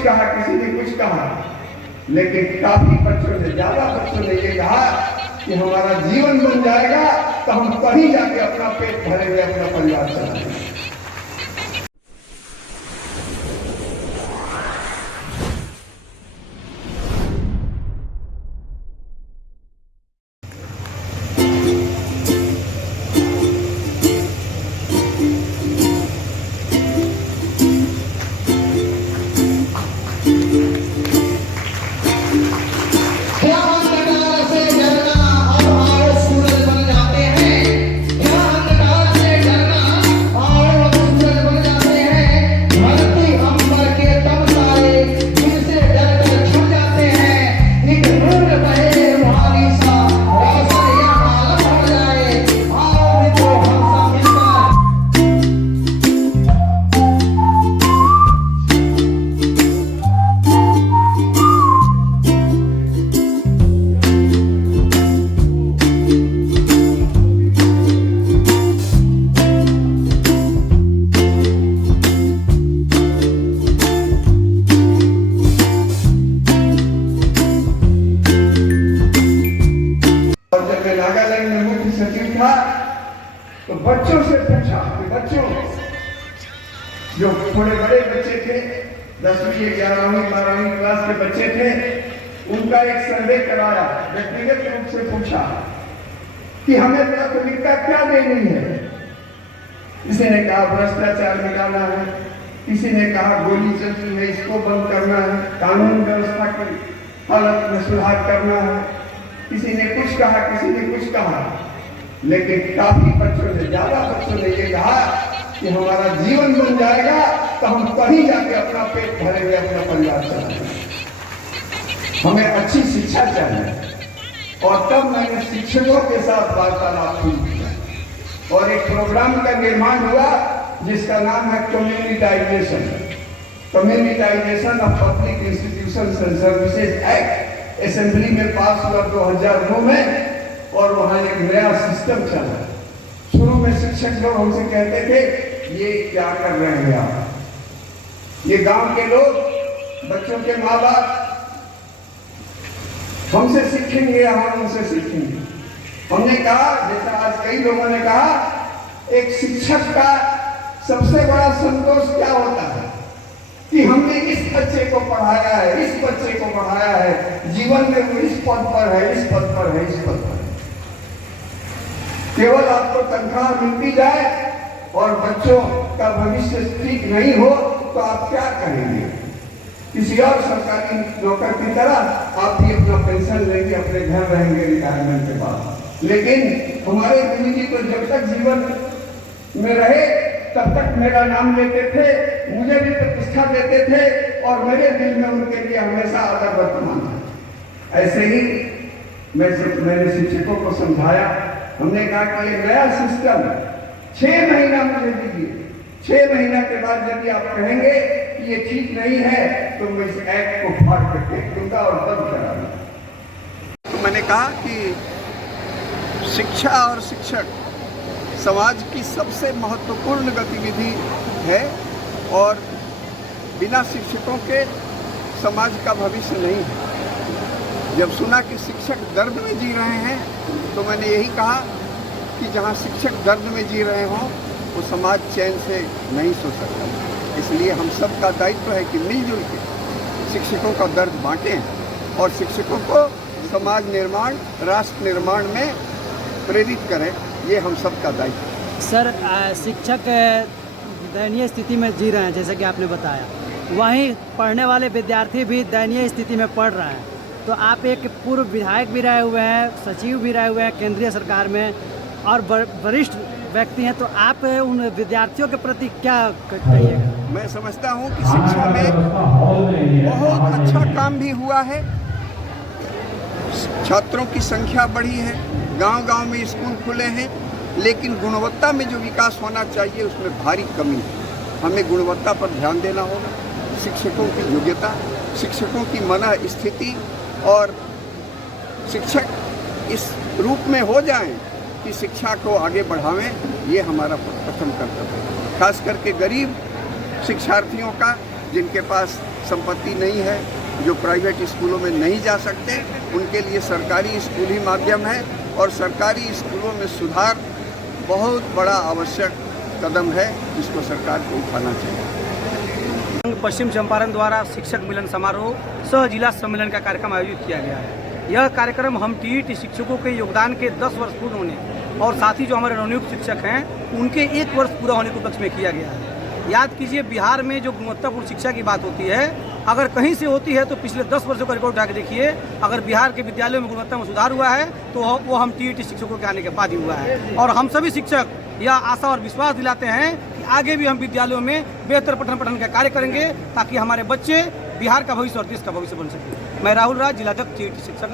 कुछ कहा, किसी ने कुछ कहा, लेकिन काफी बच्चों ने, ज्यादा बच्चों ने ये कहा कि हमारा जीवन बन जाएगा तो हम कहीं जाके अपना पेट भरेंगे, अपना परिवार चलाएंगे। तो बच्चों से पूछा कि बच्चों, जो थोड़े बड़े बच्चे थे, 10वीं 11वीं 12वीं क्लास के बच्चे थे, उनका एक सर्वे कराया, व्यक्तिगत रूप से पूछा कि हमें प्राथमिकता क्या देनी है। किसी ने कहा भ्रष्टाचार मिटाना है, किसी ने कहा गोली चलती है इसको बंद करना है, कानून व्यवस्था की हालत में सुधार करना है, किसी ने कुछ कहा, किसी ने कुछ कहा, लेकिन काफी बच्चों ने, ज्यादा बच्चों ने ये कहा कि हमारा जीवन बन जाएगा तो हम कहीं जाके अपना पेट भरेंगे, अपना परिवार चलाएंगे, हमें अच्छी शिक्षा चाहिए। और तब मैंने शिक्षकों के साथ वार्तालाप शुरू किया और एक प्रोग्राम का निर्माण हुआ जिसका नाम है communitisation of public institutions and services act. Assembly में पास हुआ 2009 में और वहां एक नया सिस्टम चला। शुरू में शिक्षक लोग हमसे कहते थे ये क्या कर रहे हैं आप, ये गांव के लोग, बच्चों के माँ बाप हमसे सीखेंगे, हम उनसे सीखेंगे। हमने कहा, जैसा आज कई लोगों ने कहा, एक शिक्षक का सबसे बड़ा संतोष क्या होता है कि हमने इस बच्चे को पढ़ाया है, इस बच्चे को पढ़ाया है, जीवन में वो इस पद पर है, इस पद पर है, इस पद पर है। केवल आपको तनख्वाह मिलती जाए और बच्चों का भविष्य ठीक नहीं हो तो आप क्या करेंगे? किसी और सरकारी नौकर की तरह आप भी अपना पेंशन लेंगे, अपने घर रहेंगे रिटायरमेंट के बाद। लेकिन हमारे गुरु जी तो जब तक जीवन में रहे तब तक मेरा नाम लेते थे, मुझे भी प्रतिष्ठा देते थे और मेरे दिल में उनके लिए हमेशा आदर वर्तमान था। ऐसे ही मैंने शिक्षकों को समझाया। हमने कहा कि ये नया सिस्टम 6 महीना मुझे दीजिए, 6 महीना के बाद यदि आप कहेंगे कि ये ठीक नहीं है तो मैं इस एक्ट को फाड़ कर फेंक दूंगा और बंद करा दूंगा। तो मैंने कहा कि शिक्षा और शिक्षक समाज की सबसे महत्वपूर्ण गतिविधि है और बिना शिक्षकों के समाज का भविष्य नहीं है। जब सुना कि शिक्षक दर्द में जी रहे हैं तो मैंने यही कहा कि जहाँ शिक्षक दर्द में जी रहे हों वो समाज चैन से नहीं सो सकता। इसलिए हम सब का दायित्व है कि मिलजुल के शिक्षकों का दर्द बांटें और शिक्षकों को समाज निर्माण, राष्ट्र निर्माण में प्रेरित करें। ये हम सब का दायित्व है। सर, शिक्षक दयनीय स्थिति में जी रहे हैं जैसे कि आपने बताया, वहीं पढ़ने वाले विद्यार्थी भी दयनीय स्थिति में पढ़ रहे हैं। तो आप एक पूर्व विधायक भी रहे हुए हैं, सचिव भी रहे हुए हैं केंद्रीय सरकार में और वरिष्ठ व्यक्ति हैं, तो आप उन विद्यार्थियों के प्रति क्या कहिएगा? मैं समझता हूं कि शिक्षा में बहुत अच्छा काम भी हुआ है, छात्रों की संख्या बढ़ी है, गांव-गांव में स्कूल खुले हैं, लेकिन गुणवत्ता में जो विकास होना चाहिए उसमें भारी कमी है। हमें गुणवत्ता पर ध्यान देना होगा। शिक्षकों की योग्यता, शिक्षकों की मनः स्थिति और शिक्षक इस रूप में हो जाएं कि शिक्षा को आगे बढ़ावें, ये हमारा प्रथम कर्तव्य है। खास करके गरीब शिक्षार्थियों का, जिनके पास संपत्ति नहीं है, जो प्राइवेट स्कूलों में नहीं जा सकते, उनके लिए सरकारी स्कूल ही माध्यम है। और सरकारी स्कूलों में सुधार बहुत बड़ा आवश्यक कदम है, जिसको सरकार को उठाना चाहिए। पश्चिम चंपारण द्वारा शिक्षक मिलन समारोह सह जिला सम्मेलन का कार्यक्रम आयोजित किया गया है। यह कार्यक्रम हम टीईटी शिक्षकों के योगदान के 10 वर्ष पूर्ण होने और साथ ही जो हमारे नवनियुक्त शिक्षक हैं उनके 1 वर्ष पूरा होने के उपलक्ष्य में किया गया है। याद कीजिए, बिहार में जो गुणवत्तापूर्ण शिक्षा की बात होती है, अगर कहीं से होती है तो पिछले 10 वर्षों का रिकॉर्ड उठा के देखिए। अगर बिहार के विद्यालयों में गुणवत्ता में सुधार हुआ है तो वो हम टीईटी शिक्षकों के आने के बाद ही हुआ है। और हम सभी शिक्षक यह आशा और विश्वास दिलाते हैं कि आगे भी हम विद्यालयों में बेहतर पठन पाठन का कार्य करेंगे, ताकि हमारे बच्चे बिहार का भविष्य और देश का भविष्य बन सके। मैं राहुल राज, जिलाध्यक्ष टीईटी शिक्षक।